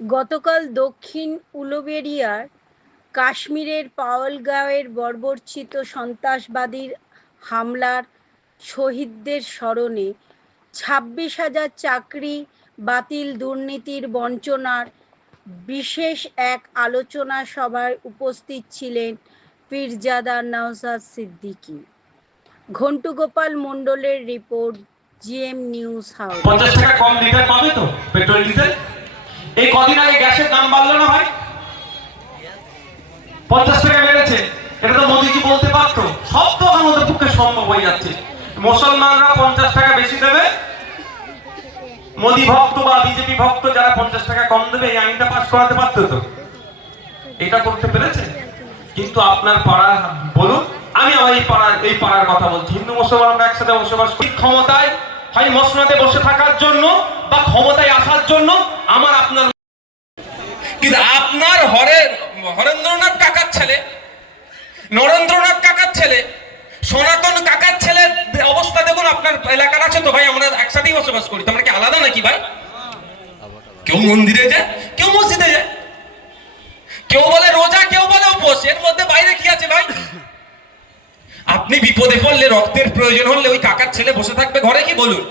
গতকাল দক্ষিণ উলুবেড়িয়ার কাশ্মীরের পাওয়ালগাঁওয়ের বর্বরচিত সন্ত্রাসবাদীর হামলার শহীদদের স্মরণে ২৬,০০০ চাকরি বাতিল দুর্নীতির বঞ্চনার বিশেষ এক আলোচনা সভায় উপস্থিত ছিলেন পীরজাদা নওশাদ সিদ্দিকী। ঘন্টু গোপাল মণ্ডলের রিপোর্ট, জিএম নিউজ হাউস। 50 টাকা কম লিটার পাবে তো পেট্রোল ডিজেল? এই কদিন আগে গ্যাসের দাম বাড়লো না ভাই? 50 টাকা বেড়েছে। এটা তো মোদিজি বলতে পারতো। সব তো আমাদের পক্ষে সম্ভব হয়ে যাচ্ছে। মুসলমানরা 50 টাকা বেশি দেবে, মোদি ভক্ত বা বিজেপি ভক্ত যারা 50 টাকা কম দেবে, এই আইনটা পাস করাতে পারতো তো। এটা করতে পেরেছে? কিন্তু আপনার পাড়া বলুন, আমি আমার এই পাড়ার কথা বলছি, হিন্দু মুসলমান আমরা একসাথে বসবাস করি। ক্ষমতায় হয় মসনদে বসে থাকার জন্য বা ক্ষমতায় আসার জন্য আমার আপনার, কিন্তু আপনার হরেন্দ্রনাথ কাকার ছেলে, নরেন্দ্রনাথ কাকার ছেলে, সনাতন কাকার ছেলে অবস্থা দেখুন। আপনার এলাকার আছে তো ভাই, আমরা একসাথেই বসবাস করি, তোমরা কি আলাদা নাকি ভাই? কেউ মন্দিরে যায়, কেউ মসজিদে যায়, কেউ বলে রোজা, কেউ বলে উপোস, এর মধ্যে বাইরে কি আছে ভাই? আপনি বিপদে পড়লে, রক্তের প্রয়োজন হলে ওই কাকার ছেলে বসে থাকবে ঘরে কি বলুন?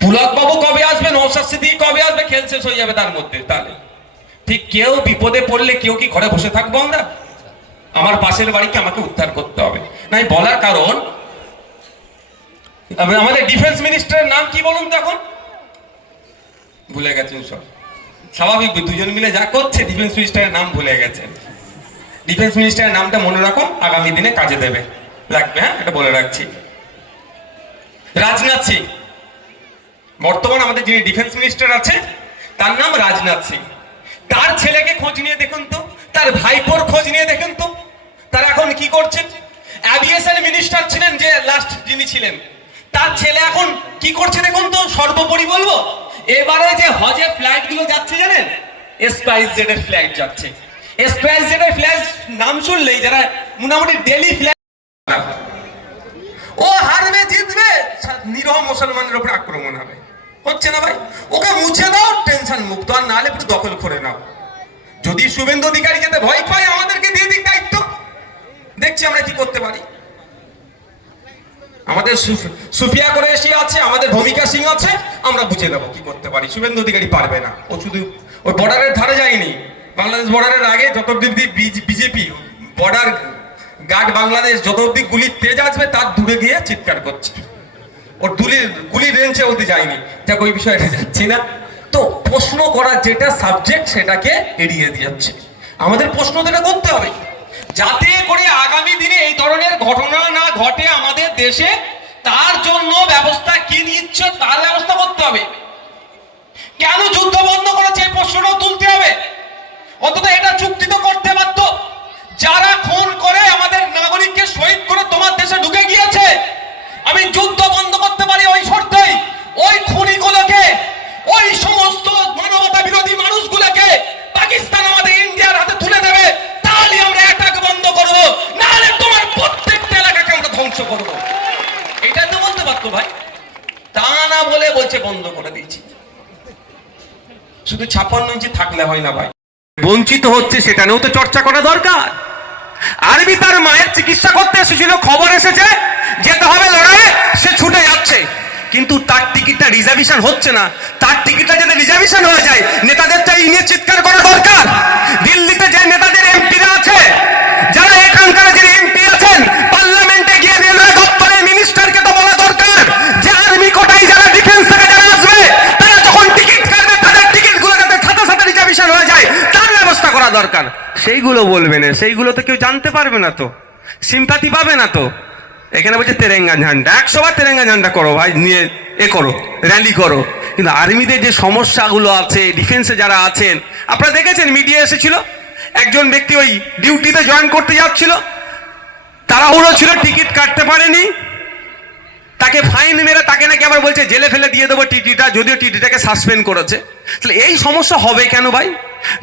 পুলক বাবু কবে আসবে, নওশাদ সিদ্দিকী কবে আসবে, খেল শেষ হয়ে যাবে তার মধ্যে। তাহলে ঠিক কেউ বিপদে পড়লে কেউ কি ঘরে বসে থাকবো আমরা? আমার পাশের বাড়িকে আমাকে উদ্ধার করতে হবে। নাই বলার কারণ, আমাদের ডিফেন্স মিনিস্টারের নাম কি বলুন তো? এখন ভুলে গেছেন সব। স্বাভাবিক, দুজন মিলে যা করছে, ডিফেন্স মিনিস্টারের নাম ভুলে গেছেন। ডিফেন্স মিনিস্টারের নামটা মনে রাখুন, আগামী দিনে কাজে দেবে, লাগবে। হ্যাঁ, এটা বলে রাখছি। রাজনাথ সিং, বর্তমান আমাদের যিনি ডিফেন্স মিনিস্টার আছে তার নাম রাজনাথ সিং। তার ছেলেকে খোঁজ নিয়ে দেখুন তো, তার ভাইপোর খোঁজ নিয়ে দেখুন তো, তারা এখন কি করছেন। অ্যাভিয়েশন মিনিস্টার ছিলেন যে লাস্ট যিনি ছিলেন, তার ছেলে এখন কি করছে দেখুন তো। সর্বোপরি বলবো, এবারে যে হজে ফ্লাইট গুলো যাচ্ছে জানেন, স্পাইসজেট এর ফ্লাইট যাচ্ছে। স্পাইসজেট এর ফ্লাইট নাম শুনলেই যারা মোটামুটি ডেলি ফ্লাইট, ও হারবে জিতবে, নিরহ মুসলমানের উপর আক্রমণ হবে। হচ্ছে না ভাই? ওকে মুছে দাও, টেনশন মুক্ত, আর নাহলে পুরো দখল করে নাও। যদি শুভেন্দু অধিকারী যেতে ভয় পায়, আমাদেরকে দিয়ে দিক দায়িত্ব, দেখছি আমরা কি করতে পারি। আমাদের সুফিয়া কুরেশি আছে, আমাদের ভূমিকা সিং আছে, আমরা বুঝে দেবো কি করতে পারি। শুভেন্দু অধিকারী পারবে না, ও শুধু ওই বর্ডারের ধারে যায়নি। বাংলাদেশ বর্ডারের আগে যত অব্দি বিজেপি বর্ডার গার্ড বাংলাদেশ যত অব্দি গুলির তেজ আসবে, তার দূরে গিয়ে চিৎকার করছে। ওর গুলির রেঞ্জে অবধি যায়নি। দেখ, ওই বিষয়টা যাচ্ছি না তো। প্রশ্ন করার যেটা সাবজেক্ট, সেটাকে এড়িয়ে যাচ্ছে। আমাদের প্রশ্ন যেটা করতে হবে, যাতে করে আগামী দিনে এই ধরনের ঘটনা না ঘটে আমাদের দেশে, তার জন্য ব্যবস্থা কি নিচ্ছে, তার ব্যবস্থা করতে হবে। কেন যুদ্ধ বন্ধ করেছে, এই প্রশ্নটাও তুলতে হবে। অন্তত এটা চুক্তি তো করতে পারত। যারা খুন করে আমাদের নাগরিককে শহীদ করে তোমার দেশে ঢুকে গিয়েছে, আমি যুদ্ধ বন্ধ করতে পারি ওই শর্তেই। ওই খুনিগুলোকে, ওই সমস্ত মানবতা বিরোধী মানুষগুলোকে পাকিস্তান আমাদের ইন্ডিয়ার হাতে তুলে দেবে, তাহলে আমরা অ্যাটাক বন্ধ করব, নাহলে তোমার প্রত্যেকটা এলাকাকে আমরা ধ্বংস করব। এটা তো বলতে পারতো ভাই, তা না বলে বলছে বন্ধ করে দিয়েছি। শুধু 56 ইঞ্চি থাকলে হয় না ভাই, বঞ্চিত হচ্ছে সেটা নিয়েও তো চর্চা করা দরকার। আরবি তার মায়ের চিকিৎসা করতে এসেছিল, খবর এসেছে যেতে হবে লড়াইয়ে, সে ছুটে যাচ্ছে, কিন্তু তার টিকিটটা রিজার্ভেশন হচ্ছে না। তার টিকিটটা যদি রিজার্ভেশন হয়ে যায়, নেতাদের চাই নিয়ে চিৎকার করা দরকার। দিল্লিতে যে নেতাদের এমপিরা আছে, যারা এখানকার যে এমপি আছেন, পার্লামেন্টে গিয়ে রেলওয়ে দপ্তরের মিনিস্টারকে তো বলা দরকার যে আর্মি কোটায় যারা ডিফেন্স থেকে যারা আসবে, তারা যখন টিকিট কাটবে, তাদের টিকিটগুলো যাতে সাথে সাথে রিজার্ভেশন হয়ে যায়, তার ব্যবস্থা করা দরকার। সেইগুলো বলবে না, সেইগুলো তো কেউ জানতে পারবে না, তো সিম্পাথি পাবে না। তো এখানে বলছে তেরেঙ্গা ঝান্ডা, 100 বার তেরেঙ্গা ঝান্ডা করো ভাই, নিয়ে করো, র্যালি করো। কিন্তু আর্মিতে যে সমস্যাগুলো আছে, ডিফেন্সে যারা আছেন, আপনারা দেখেছেন, মিডিয়া এসেছিল, একজন ব্যক্তি ওই ডিউটিতে জয়েন করতে যাচ্ছিল, তাড়াহুড়ো ছিল, টিকিট কাটতে পারেনি, তাকে ফাইন মেরে তাকে নাকি আবার বলছে জেলে ফেলে দিয়ে দেবো টিটিটা, যদিও টিটিটাকে সাসপেন্ড করেছে। তাহলে এই সমস্যা হবে কেন ভাই?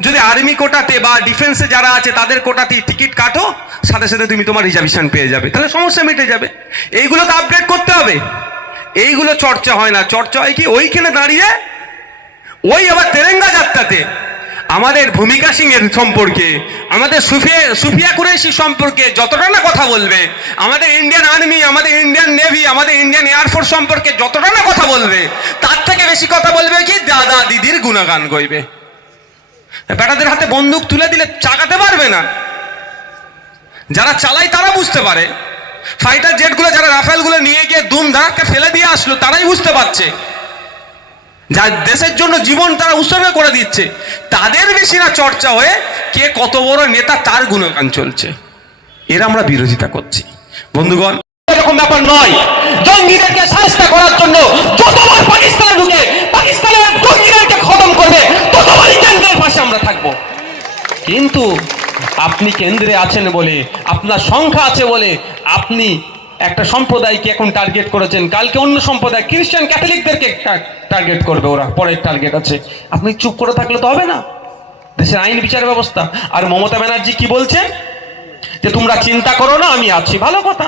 যদি আর্মি কোটাতে বা ডিফেন্সে যারা আছে তাদের কোটাতে টিকিট কাটো, সাথে সাথে তুমি তোমার রিজার্ভেশন পেয়ে যাবে, তাহলে সমস্যা মিটে যাবে। এইগুলো তো আপডেট করতে হবে। এইগুলো চর্চা হয় না, চর্চা হয় কি ওইখানে দাঁড়িয়ে ওই আবার তেরেঙ্গা যাত্রাতে আমাদের ভূমিকা সিং এর সম্পর্কে, আমাদের সুফিয়া কুরেশি সম্পর্কে যতটা না কথা বলবে, আমাদের ইন্ডিয়ান আর্মি, আমাদের ইন্ডিয়ান নেভি, আমাদের ইন্ডিয়ান এয়ারফোর্স সম্পর্কে যতটা না কথা বলবে, তার থেকে বেশি কথা বলবে কি দাদা দিদির গুণগান গাইবে। বেটাদের হাতে বন্দুক তুলে দিলে চাকাতে পারবে না। যারা চালায় তারা বুঝতে পারে, ফাইটার জেটগুলো যারা রাফেলগুলো নিয়ে গিয়ে দুম ধারাক্কা ফেলে দিয়ে আসলো তারাই বুঝতে পারছে, যার দেশের জন্য জীবন তারা উৎসর্গ করে দিচ্ছে, তাদের বেশি না চর্চা হয়ে কে কত বড় নেতা তার গুণগান চলছে। এর আমরা বিরোধিতা করছি। বন্ধুগণ, এরকম ব্যাপার নয়। জঙ্গিদেরকে শাস্তি করার জন্য যতবার পাকিস্তানে ঢুকে পাকিস্তানের জঙ্গিদেরকে খতম করবে, ততবারই কেন্দ্রের পাশে আমরা থাকবো। কিন্তু আপনি কেন্দ্রে আছেন বলে, আপনার সংখ্যা আছে বলে আপনি একটা সম্প্রদায়কে এখন টার্গেট করেছেন, কালকে অন্য সম্প্রদায় খ্রিস্টান ক্যাথলিকদেরকে টার্গেট করবে, ওরা পরের টার্গেট আছে। আপনি চুপ করে থাকলে তো হবে না। দেশের আইন বিচার ব্যবস্থা। আর মমতা ব্যানার্জি কি বলছেন যে তোমরা চিন্তা করো না আমি আছি। ভালো কথা,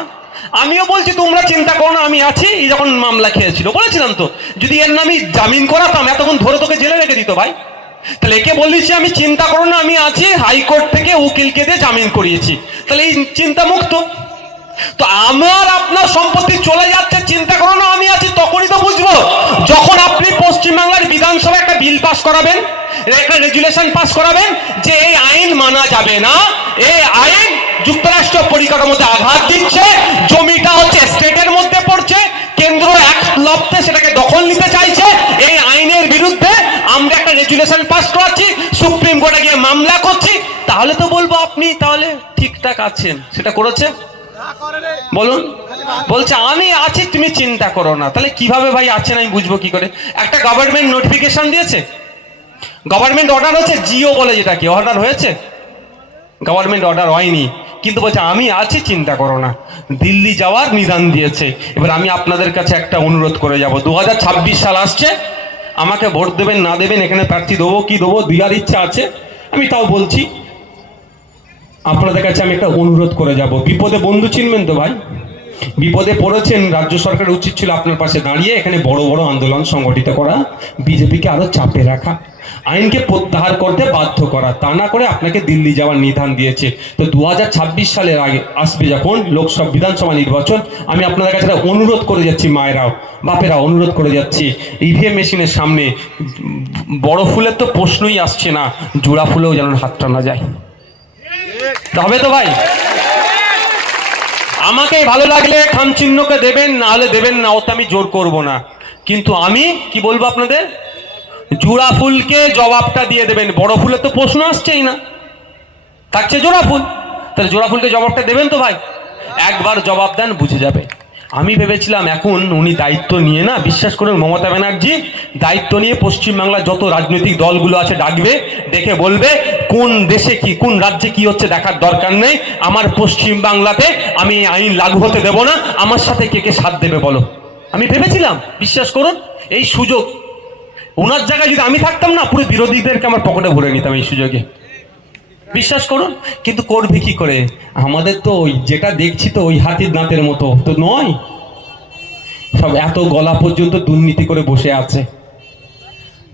আমিও বলছি তোমরা চিন্তা করো না আমি আছি। এই যখন মামলা খেয়েছিল বলেছিলাম তো, যদি এর নামে জামিন করাতাম এতক্ষণ ধরে তোকে জেলে রেখে দিত ভাই। তাহলে একে বলেছি আমি চিন্তা করো না আমি আছি, হাইকোর্ট থেকে উকিলকে দিয়ে জামিন করিয়েছি, তাহলে এই চিন্তা মুক্ত। তো আমার আপনার সম্পত্তি চলে যাচ্ছে, চিন্তা করো না আমি আছি, তখনই তো বুঝবো যখন আপনি পশ্চিমবাংলার বিধানসভায় একটা বিল পাস করাবেন, একটা রেজুলেশন পাস করাবেন যে এই আইন মানা যাবে না, এই আইন যুক্তরাষ্ট্র পরিকাঠামোতে আঘাত দিচ্ছে, জমিটা হচ্ছে স্টেটের মধ্যে পড়ছে, কেন্দ্র এক লপ্তে সেটাকে দখল নিতে চাইছে, এই আইনের বিরুদ্ধে আমরা একটা রেজুলেশন পাস করাচ্ছি, সুপ্রিম কোর্টে গিয়ে মামলা করছি, তাহলে তো বলবো আপনি তাহলে ঠিকঠাক আছেন। সেটা করেছে? বলুন, বলছে আমি আছি তুমি চিন্তা করো না। তাহলে কিভাবে ভাই আছেন আমি বুঝবো কি করে? একটা গভর্নমেন্ট নোটিফিকেশন দিয়েছে, গভর্নমেন্ট অর্ডার হচ্ছে, জিও বলে যেটাকে, অর্ডার হয়েছে, গভর্নমেন্ট অর্ডার হয়নি, কিন্তু বলছে আমি আছি চিন্তা করো না। দিল্লি যাওয়ার নিদান দিয়েছে। এবার আমি আপনাদের কাছে একটা অনুরোধ করে যাব, 2026 সাল আসছে, আমাকে ভোট দেবেন না দেবেন, এখানে প্রার্থী দেবো কি দেবো দেওয়ার ইচ্ছা আছে, আমি তাও বলছি আপনাদের কাছে আমি একটা অনুরোধ করে যাব। বিপদে বন্ধু চিনবেন তো ভাই, বিপদে পড়েছেন, রাজ্য সরকারের উচিত ছিল আপনার পাশে দাঁড়িয়ে এখানে বড় বড় আন্দোলন সংগঠিত করা, বিজেপিকে আরো চাপে রাখা, আইনকে প্রত্যাহার করতে বাধ্য করা, তা না করে আপনাকে দিল্লি যাওয়ার নিধান দিয়েছে। তো 2026 সালের আগে আসবে যখন লোকসভা বিধানসভা নির্বাচন, আমি আপনাদের কাছে অনুরোধ করে যাচ্ছি, মায়েরাও বাপেরা অনুরোধ করে যাচ্ছি, ইভিএম মেশিনের সামনে বড় ফুলের তো প্রশ্নই আসছে না, জোড়া ফুলেও যেন হাত টানা যায়। হবে তো ভাই? আমাকে ভালো লাগলে খামচিহ্নকে দেবেন, না হলে দেবেন না, ওতে আমি জোর করব না। কিন্তু আমি কি বলবো আপনাদের, জোড়া ফুলকে জবাবটা দিয়ে দেবেন। বড় ফুলের তো প্রশ্ন আসছেই না, থাকছে জোড়া ফুল, তাহলে জোড়া ফুলকে জবাবটা দেবেন তো ভাই। একবার জবাব দেন, বুঝে যাবে। আমি ভেবেছিলাম এখন উনি দায়িত্ব নিয়ে, না বিশ্বাস করুন মমতা ব্যানার্জি দায়িত্ব নিয়ে পশ্চিমবাংলার যত রাজনৈতিক দলগুলো আছে ডাকবে, ডেকে বলবে কোন দেশে কি, কোন রাজ্যে কি হচ্ছে দেখার দরকার নেই, আমার পশ্চিমবাংলাতে আমি আইন লাগু হতে দেব না, আমার সাথে কে কে সাথ দেবে বলো। আমি ভেবেছিলাম, বিশ্বাস করুন এই সুযোগ ওনার জায়গায় যদি আমি থাকতাম না, পুরো বিরোধীদেরকে আমার পকেটে ভরে নিতাম এই সুযোগে, বিশ্বাস করুন। কিন্তু করবে কি করে, আমাদের তো ওই যেটা দেখছি তো ওই হাতির দাঁতের মতো তো নয়, সব এত গলা পর্যন্ত দুর্নীতি করে বসে আছে,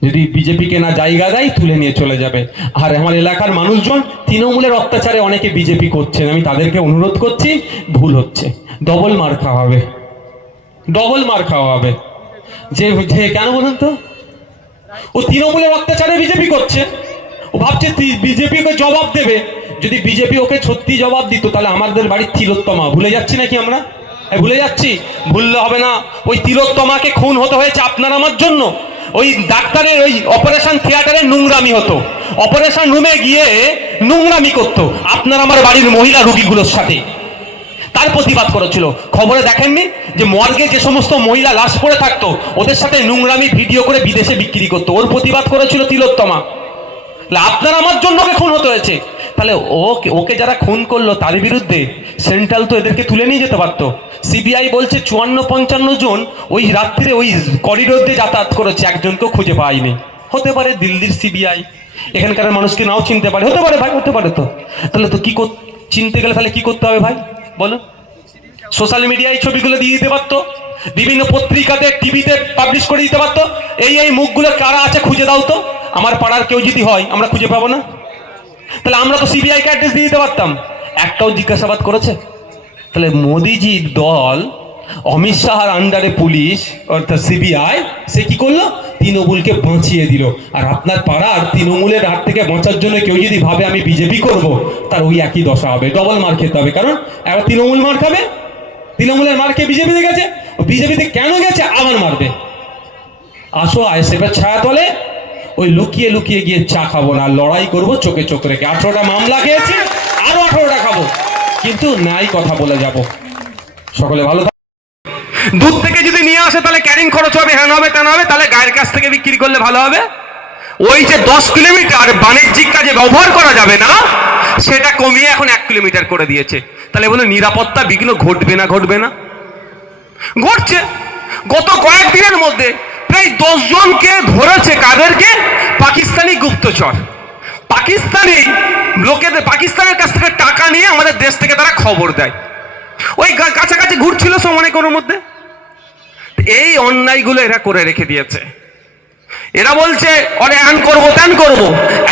যদি বিজেপিকে না জায়গা দেয় তুলে নিয়ে চলে যাবে। আর আমার এলাকার মানুষজন তৃণমূলের অত্যাচারে অনেকে বিজেপি করছেন, আমি তাদেরকে অনুরোধ করছি, ভুল হচ্ছে, ডবল মার খাওয়া হবে, ডবল মার খাওয়া হবে। যে কেন বলুন তো, ও তৃণমূলের অত্যাচারে বিজেপি করছে, ও ভাবছে বিজেপিকে জবাব দেবে। যদি বিজেপি ওকে সত্যি জবাব দিত, তাহলে আমাদের বাড়ির তিলোত্তমা ভুলে যাচ্ছি নাকি আমরা? ভুলে যাচ্ছি, ভুললে হবে না। ওই তিলোত্তমাকে খুন হতে হয়েছে আপনার আমার জন্য। ওই ডাক্তারের ওই অপারেশন থিয়েটারে নোংরামি হতো, অপারেশন রুমে গিয়ে নোংরামি করতো আপনার আমার বাড়ির মহিলা রোগীগুলোর সাথে, তার প্রতিবাদ করেছিল। খবরে দেখেননি যে মর্গে যে সমস্ত মহিলা লাশ পড়ে থাকতো, ওদের সাথে নোংরামি ভিডিও করে বিদেশে বিক্রি করতো, ওর প্রতিবাদ করেছিল তিলোত্তমা। আপনার আমার জন্য ওকে খুন হতে হয়েছে, তাহলে ওকে যারা খুন করলো তার বিরুদ্ধে সেন্ট্রাল তো এদেরকে তুলে নিয়ে যেতে পারতো। সিবিআই বলছে 54-55 জন ওই রাত্রিরে ওই করিডোর দিয়ে যাতায়াত করেছে, একজনকেও খুঁজে পায়নি। হতে পারে দিল্লির সিবিআই এখানকার মানুষকে নাও চিনতে পারে, হতে পারে ভাই, হতে পারে। তো তাহলে তো কি চিনতে গেলে তাহলে কি করতে হবে ভাই বলো? সোশ্যাল মিডিয়ায় ছবিগুলো দিয়ে দিতে পারতো, বিভিন্ন পত্রিকাতে টিভিতে পাবলিশ করে দিতে পারতো, এই মুখগুলো কারা আছে খুঁজে দাও তো। আমার পাড়ার কেউ যদি হয় আমরা খুঁজে পাবো না? তাহলে আমরা তো সিবিআইকে অ্যাড্রেস দিয়ে দিতে পারতাম, একটাও জিজ্ঞাসাবাদ করেছে? তাহলে মোদিজির দল, অমিত শাহর আন্ডারে পুলিশ অর্থাৎ সিবিআই, সে কি করলো? তৃণমূলকে বাঁচিয়ে দিল। আর আপনার পাড়ার তৃণমূলের হাত থেকে বাঁচার জন্য কেউ যদি ভাবে আমি বিজেপি করব, তার ওই একই দশা হবে, ডবল মার খেতে হবে। কারণ এবার তৃণমূল মার খাবে, তৃণমূলের মার খেয়ে বিজেপিতে গেছে, বিজেপিতে কেন গেছে আবার মারবে। আসো আইএসএফের ছায়া তলে ওই লুকিয়ে লুকিয়ে গিয়ে চা খাবো না, লড়াই করব চোখে চোখ রেখে। 18টা মামলা খেয়েছি, আরো 18টা খাবো, কিন্তু ন্যায় কথা বলে যাব। সকলে ভালো। দুধ থেকে যদি নিয়ে আসে তাহলে ক্যারিং খরচ হবে, হ্যান হবে তেন হবে, তাহলে গায়ের কাছ থেকে বিক্রি করলে ভালো হবে। ওই যে 10 কিলোমিটার বাণিজ্যিক কাজে ব্যবহার করা যাবে না, সেটা কমিয়ে এখন 1 কিলোমিটার করে দিয়েছে। তাহলে বলে নিরাপত্তা বিঘ্ন ঘটবে না? ঘটবে না, ঘটছে। গত কয়েকদিনের মধ্যে প্রায় 10 জনকে ধরেছে। কাদেরকে? পাকিস্তানি গুপ্তচর, পাকিস্তানি লোকেদের, পাকিস্তানের কাছ থেকে টাকা নিয়ে আমাদের দেশ থেকে তারা খবর দেয়। ওই কাছাকাছি ঘুরছিল সমানে কোনো মধ্যে। এই অন্যায়গুলো এরা করে রেখে দিয়েছে। এরা বলছে অরে আন করবো ত্যান করবো।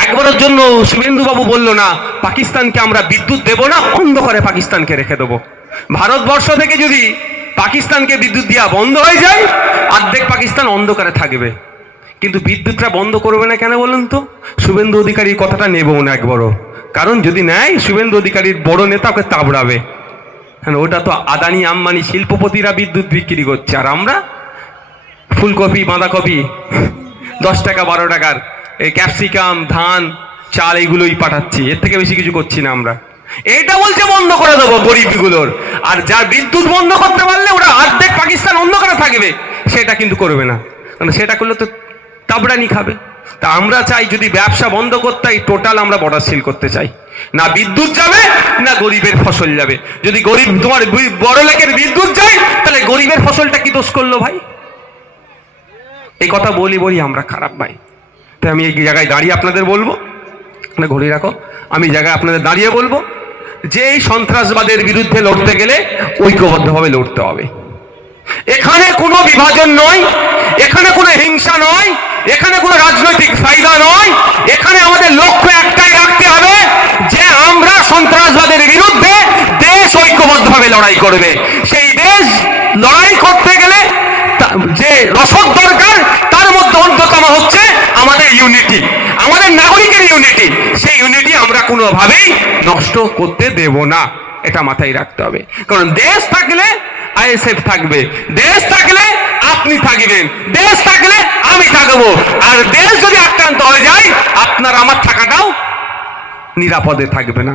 একবারের জন্য শুভেন্দু বাবু বলল না পাকিস্তানকে আমরা বিদ্যুৎ দেব না, অন্ধকারে পাকিস্তানকে রেখে দেবো। ভারতবর্ষ থেকে যদি পাকিস্তানকে বিদ্যুৎ দেওয়া বন্ধ হয়ে যায়, অর্ধেক পাকিস্তান অন্ধকারে থাকবে। কিন্তু বিদ্যুৎটা বন্ধ করবে না কেন বলুন তো? শুভেন্দু অধিকারীর কথাটা নেবও না একবারও। কারণ যদি নেয়, শুভেন্দু অধিকারীর বড় নেতা ওকে তাবড়াবে। হ্যাঁ, ওটা তো আদানি আম্বানি শিল্পপতিরা বিদ্যুৎ বিক্রি করছে, আর আমরা ফুলকপি বাঁধাকপি 10 টাকা 12 টাকার এই ক্যাপসিকাম ধান চাল এইগুলোই পাঠাচ্ছি, এর থেকে বেশি কিছু করছি না আমরা। এটা বলছে বন্ধ করে দেবো গরিবগুলোর। আর যার বিদ্যুৎ বন্ধ করতে পারলে ওরা অর্ধেক পাকিস্তান অন্ধকারে থাকবে, সেটা কিন্তু করবে না। কারণ সেটা করলে তো তাবড়ানি খাবে। তা আমরা চাই যদি ব্যবসা বন্ধ করতে হয়, টোটাল আমরা বর্ডার সিল করতে চাই। না বিদ্যুৎ যাবে, না গরিবের ফসল যাবে। যদি গরিব তোমার বড় লোকের বিদ্যুৎ যায়, তাহলে গরিবের ফসলটা কি দোষ করলো ভাই? এই কথা বলি আমরা খারাপ ভাই। তাই আমি এই জায়গায় দাঁড়িয়ে আপনাদের বলবো, মানে ঘড়ি রাখো, আমি জায়গায় আপনাদের দাঁড়িয়ে বলবো যে এই সন্ত্রাসবাদের বিরুদ্ধে লড়তে গেলে ঐক্যবদ্ধভাবে লড়তে হবে। এখানে কোনো বিভাজন নয়, এখানে কোনো হিংসা নয়, এখানে কোনো রাজনৈতিক ফায়দা নয়। এখানে আমাদের লক্ষ্য একটাই রাখতে হবে যে আমরা সন্ত্রাসবাদের বিরুদ্ধে দেশ ঐক্যবদ্ধভাবে লড়াই করবে। সেই দেশ লড়াই করতে গেলে যে রসদ দরকার, তার মধ্যে অন্যতম হচ্ছে আমাদের ইউনিটি, আমাদের নাগরিকের ইউনিটি। সেই ইউনিটি আমরা কোনোভাবেই নষ্ট করতে দেব না, এটা মাথায় রাখতে হবে। কারণ দেশ থাকলে আইএসএফ থাকবে, দেশ থাকলে আপনি থাকবেন, দেশ থাকলে আমি থাকবো। আর দেশ যদি আক্রান্ত হয়ে যায়, আপনার আমার থাকাটাও নিরাপদে থাকবে না।